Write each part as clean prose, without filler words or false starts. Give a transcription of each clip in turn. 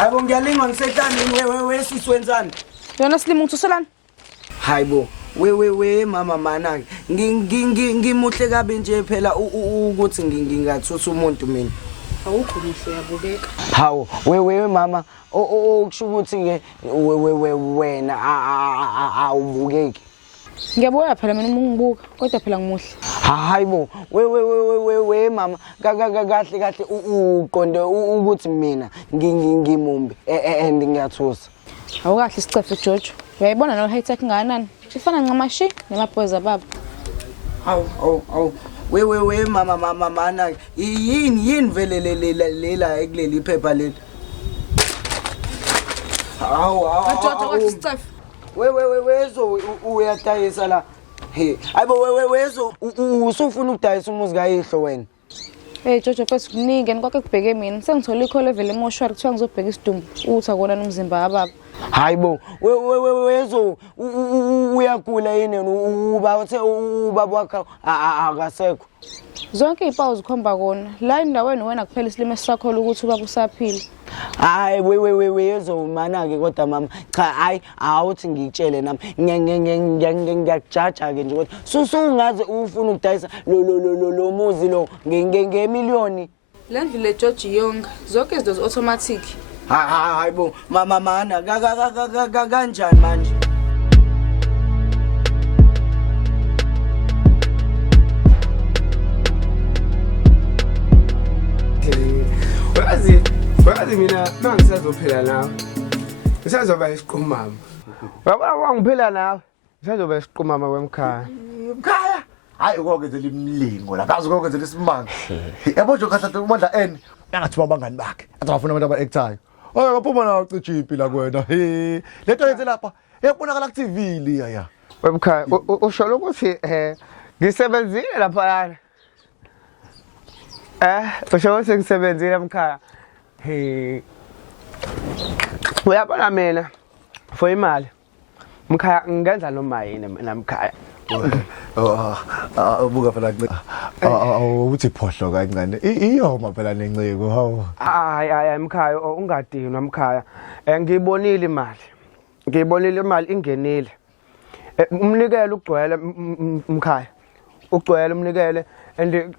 Hayibo ngiyalinga ngisethandini wewe siswenzani. Yona Slimu uthuselana? Hayibo we mama mana ngimuhle kabi nje phela ukuthi ngingathusa umuntu mina. Awukho muhle yabukeka. Hawo we mama okusho ukuthi ke wena awubukeki. Ngiyabuya phela mina ungibuka kodwa phela ngimuhle. Hayibo we mama kahle uqonde ukuthi mina ngimumbi and ngiyathusa. Awukahle isicefe Jojo. Uyayibona no high tech nganani? Ifana ncamashi nemaphoza baba. Awu we mama mana yini vele lela ekuleli iphepha leli. Jojo isicefe. Wezo uyadayisa la. Hey, ayibo wezo usufuna ukudayisa umuzi kaYihlo wena. Hey Jojo bese kuningi nikwake kubheke mina. Sengithola ikho level emotional kuthiwa ngizobheka isidumbu uthi akona nomzimba kababa. Hayibo wezo uyagula yini uba uthe ubaba wakho akasekho. Zonke izimpawu zikhomba kona. La indaweni wena kuphela isilimo esisakhola ukuthi ubaba usaphila. Hayi wezo mana ke kodwa mama cha hayi awuthi ngikutshele nami ngiyakujaja ke nje kodwa susungaze ufuna ukudayisa lo muzi lo ngemiliyoni. Le ndlu le George Young zonke izinto automatic. Hayibo mama mana kanjani manje? Wazi mina mangisazophila nawe. Ngisazoba isiqhumama. Wabona wangiphila nawe. Ngisazoba isiqhumama kwemkhaya. Mkhaya. Hayi ukokezela imlingo la. Kazi ukokezela isimanga. Yabo nje ukhathatha umandla N. Angathi babangani bakhe. Athi bafuna abantu aba-actayo. Hayi ngaphuma nawe cishe impila kwena. Lento yenze lapha. Ebonakala ku TV liya. Wemkhaya usho ukuthi ngisebenzile lapha yana. Usho ukuthi ngisebenzile emkhaya. Uyabona mina for imali mkhaya ngenza noma yini mina mkhaya Ubuka phela uthi phohlo kancane iyoma phela nenciko hawo hayi mkhaya ungadinwa mkhaya ngiyibonile imali ingenile umnikelo ugcwele mkhaya ugcwele umnikele and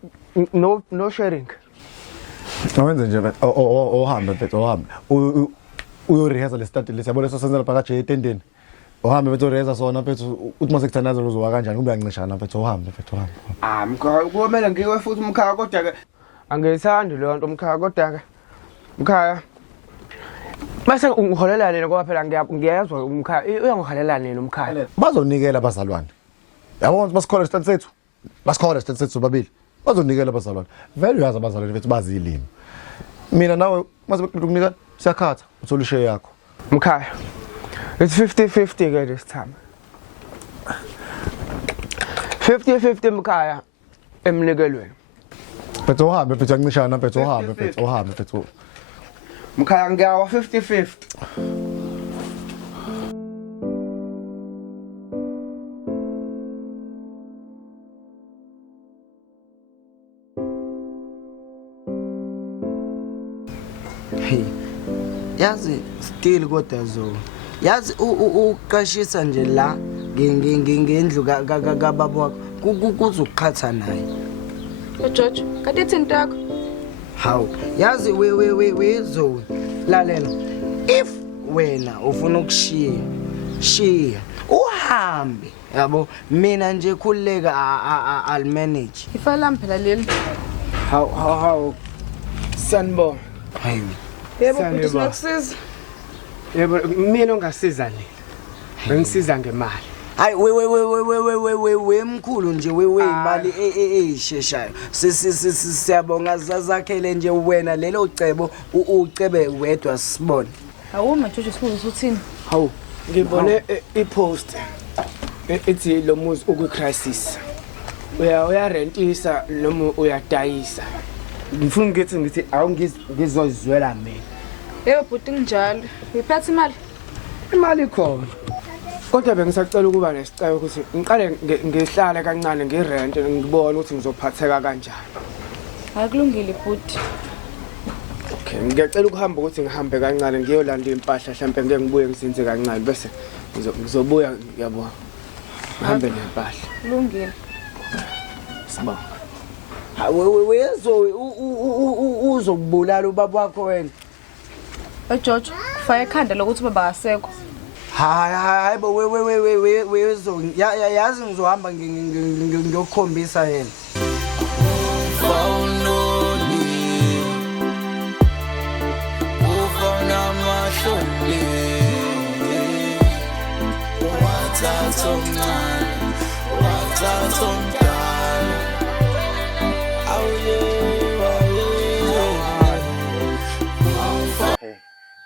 no sharing. Awenze nje mfethu ohambe mfethu ohambe uyoreheza lesitati lesiyabona sosenzela phakathi etendeni ohambe mfethu oreheza sona mfethu uthi mase kuthanaza uzowa kanjani kube yancishana mfethu ohambe mfethu ohambe mkhaya kumele ngiwe futhi mkhaya kodwa ke angiyithandi leyo nto mkhaya kodwa ke mkhaya mase ungiholela nini ngoba phela ngiyazwa mkhaya uyangiholela nini mkhaya bazonikela abazalwane yabona ukuthi basikhola isitati sethu isitati sethu babili bazonikela abazalwane vele uyazi abazalwane bethu bazilimi mina nawe mase bekunika siyakhatha uthola ishare yakho mkhaya it's 50-50 ke this time 50-50 mkhaya emnikelweni bethu uhambe bethu yancishana bethu uhambe bethu mkhaya ngiyawa 50-50 Yazi still kodwa zo. Yazi uqashisa nje la ngendlu kababa wakho kuzokuqhatha naye. George, kade thinto yakho? Hawu, yazi wezo lalela. If wena ufuna ukushiya uhambe yabo mina nje khuleka I'll manage. Ifala phela leli. How sanibona. Hayi. Yebo futhi sinokusiza. Yebo mina ongasiza le. Bengisiza ngemali. Hayi we mkhulu nje we imali eyisheshayo. Siyabonga zazakhele nje wena lelo cebo ucebe wedwa sibone. Awuma Jojo sibuze uthini? Hawu ngibone ipost ethi lo muzi uku-crisis. Uyarentisa noma uyadayisa. Ngifuna ngithi awungizozwela mina. Yebo bhuti njalo. Uyiphatha imali? Imali ikhona. Kodwa bengisacela ukuba nesicelo ukuthi ngiqale ngihlale kancane ngirent ngibone ukuthi ngizophatheka kanjani. Akulungile bhuti. Okay, ngiyacela ukuhamba ukuthi ngihambe kancane ngiyolanda impahla mhlambe ngeke ngibuye ngizinze kancane bese ngizobuya yabo. Ngihambe nempahla. Kulungile. Sibonga. Ha wezo uzokubulala ubaba wakho wena. George, kufaye ekhanda lokuthi baba akasekho. Hayi bo wezo yazi ngizohamba ngiyokukhombisa yena.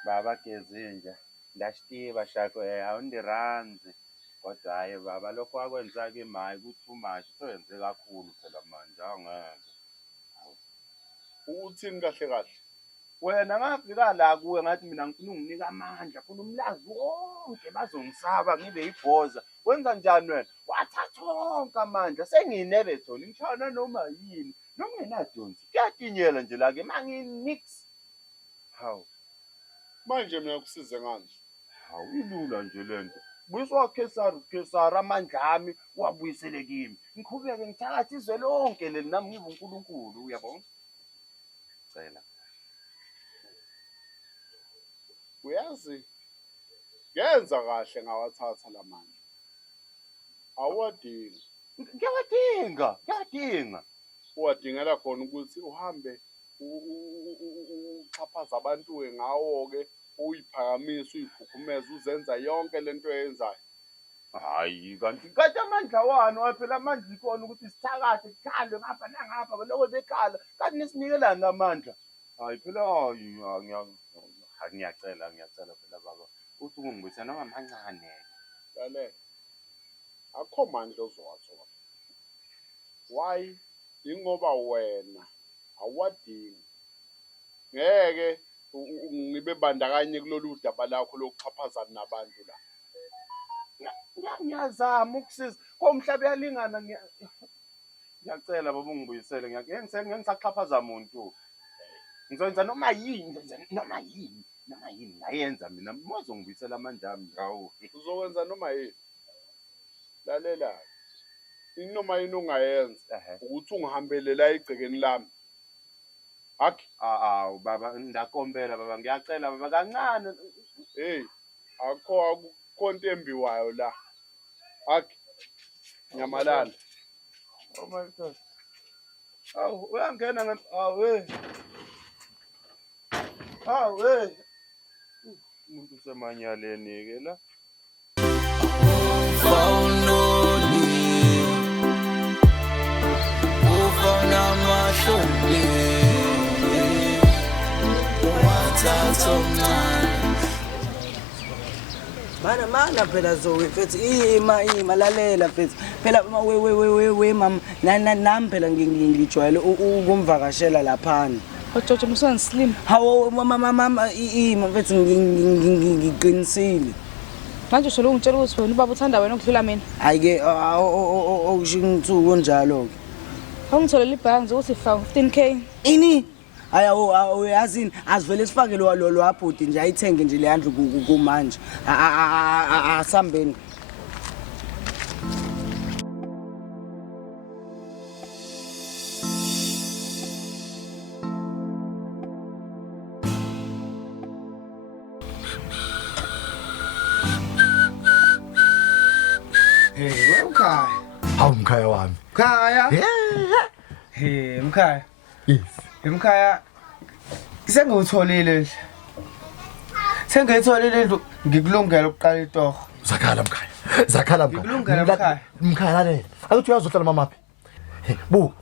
Baba Gezinja ndashitiba shako awundiranzi kodwa hayi baba lokho akwenza ke mayi ku too much soyenze kakhulu phela manje angeke uthini kahle kahle wena ngafika la kuwe ngathi mina ngifuna unginika amandla funa umlazi wonke bazongisaba ngibe ibhoza wenza njani wena wathatha wonke amandla senginebe thona ngishona noma yini noma ngenadonsi kuyatinyela nje la ke manginix hawu manje mina kusize ngani awuyilula nje lento buyiswa Kesara amandla ami wabuyisele kimi ngikhubeke ngithakathi izwe lonke leli nami ngibe uNkulunkulu uyabona cela uyazi yenza kahle ngawathatha lamandla awadinga ngiyadinga uwadingela khona ukuthi uhambe uxhaphaza abantu ngawo ke uyiphakamisa uyikhukhumeza uzenza yonke lento eyenzayo hayi kanti amandla wani phela amandla ikona ukuthi sithakathe sikhalwe ngapha nangapha lokho bekhala kanti nisinikelani amandla hayi phela ngiyacela phela baba uthi ungibuyisa noma mancane lalela akho mandla ozowathola why ingoba wena awadingi ngeke ngibe bandakanye kulolu daba lakho lokuxhaphazana nabantu la ngiyazama ukusiza komhlaba yalingana ngiyacela baba ungibuyisele ngisaxhaphaza umuntu ngizokwenza noma yini ngayenza mina mozongibuyisela amandla ami ngawo uzokwenza noma yini lalela inoma yini ungayenza ukuthi ungihambele la igcekeni lami akhi baba ndakombela baba ngiyacela baba kancane hey akho ntembiwayo la akhi nyamalala oh my god uyangena umuntu semanyaleni ke la Mana phela Zoe mfethu ima lalela mfethu phela we mama nami phela ngijwayele ukumvakashela laphana George musani slim. hawo mama ima mfethu ngiqinisile Manje usho ungitshela ukuthi wena ubaba uthanda wena ukudlula mina. hayi ke okusho ngithuko kunjalo ke Awungitholela ibhangi ukuthi 15k. ini uyazini asivele sifake lo abhudi nje ayithenge nje le yandlu kumanje asambeni Mkhaya. Hawu mkhaya wami. Mkhaya. Mkhaya. Yes. Mkhaya. Sengutholile. Sengitholile indlu ngikulungela ukuqala itoho. Zakhala mkhaya. Zakhala mkhaya. Ngikulungela mkhaya. Mkhaya lalela. Akuthi uyazohlala mamaphi? Bu.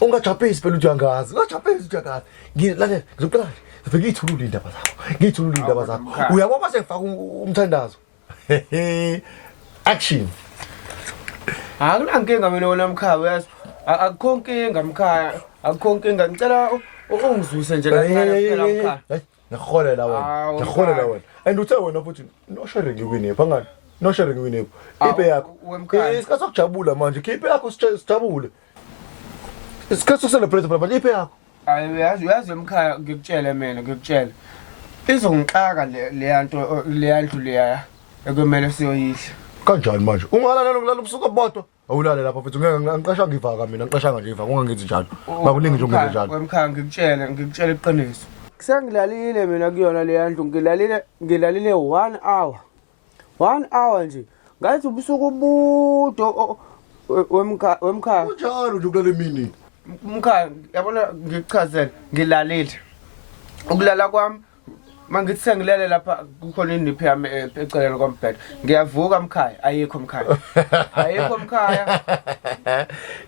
Ungajaphisi phela uyangazi. Ungajaphisi uyangazi. Ngilalela ngizoqala. Ngithulule indaba zakho. Ngithulule indaba zakho. Uyabona sengifaka umthandazo. Action. Akunankinga mina wona mkhaya uyazi. Akukho inkinga mkhaya. Akukho inkinga ngicela ungizwise nje kancane phela mkhaya. Ngikholela wena. Ngikholela wena. And uthe wena futhi no sharing iwini phangani. No sharing iwini. Ipe yakho. Isikhathi sokujabula manje. Ipe yakho sijabule. Isikhathi sokucelebrate phela manje ipe yakho. Hayi uyazi emkhaya ngikutshele mina ngikutshele. Izongixaka le ndlu leya ekumele siyoyihla. Kanjani manje? Ungalalela ukulala ubusuku bodwa? Awulale lapha mfethu ngiqasha ngivaka mina ngiqashanga nje ivaka ungangithi njalo. Ngakuningi nje ungenze njalo. Wemkhaya ngikutshele iqiniso. Sengilalile mina kuyona le ndlu ngilalile 1 hour. 1 hour nje. Ngathi ubusuku budo wemkhaya. Kunjalo nje ukulala emini. Mkhaya yabona ngikuchazele ngilalile. Ukulala kwami mangithi sengilele lapha kukhona indiphi yami eceleni kombhede. Ngiyavuka mkhaya ayikho mkhaya. Ayikho mkhaya.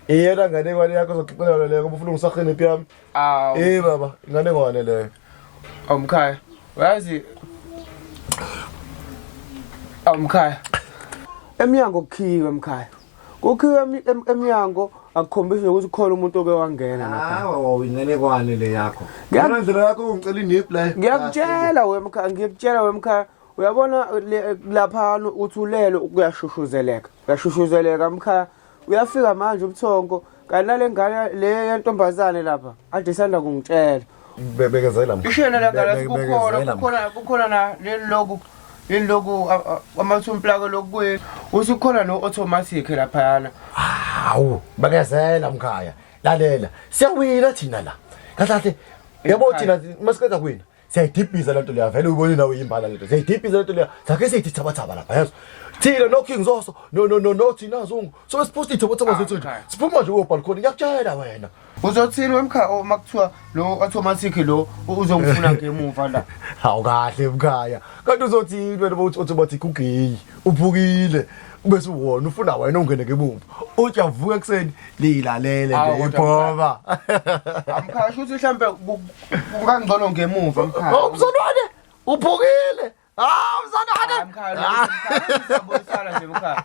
Yena ngane kwani yakho zoxoxela leyo kuba ufuna ngisahene iphi yami? Baba, ingane ngwane leyo. Mkhaya. Uyazi mkhaya. Emnyango kukhiwe mkhaya. Kukhiwe emnyango akukhombisi ukuthi khona umuntu oke wangena lapha. Ingane ngwane le yakho. Ngiyana ndlela yakho ungicela iniphi la. Ngiyakutshela wemkhaya. Uyabona lapha uthulele kuyashushuzeleka. Uyashushuzeleka mkhaya. Uyafika manje ubuthongo kanale ngane le yentombazane lapha. Ade sanda kungitshela. Bekezela mkhaya. Ishena la ngala kukhona na leloku amathumplaka lokuye usukhona no automatic lapha yana. Hawu, bekezela mkhaya. Lalela. Siyawina thina la. Kahle. Yabo thina masiqeda kwina. Siyayidibhiza lento leya vele uyibona nawe imbala lento. Siyayidibhiza lento leya. Sakhe sithi thaba lapha yazo. Thina no King Zoso no thina zonke. So sipost ithaba zethu. Siphuma nje balcony ngiyakutshela wena. Uzothini wemkhaya makuthiwa lo automatic lo uzongifuna ngemuva la. Hawu kahle mkhaya. Kanti uzothini wena bothi automatic ugay. Uphukile. Bese wona ufuna wena ungene ngemuva. Uthi avuka ekseni lilalele ngephoba. Amkhaya shothi mhlambe kungangcono ngemuva mkhaya. Umsonwane uphukile. Mzanwane. Mkhaya, ngiyabuyisana nje mkhaya.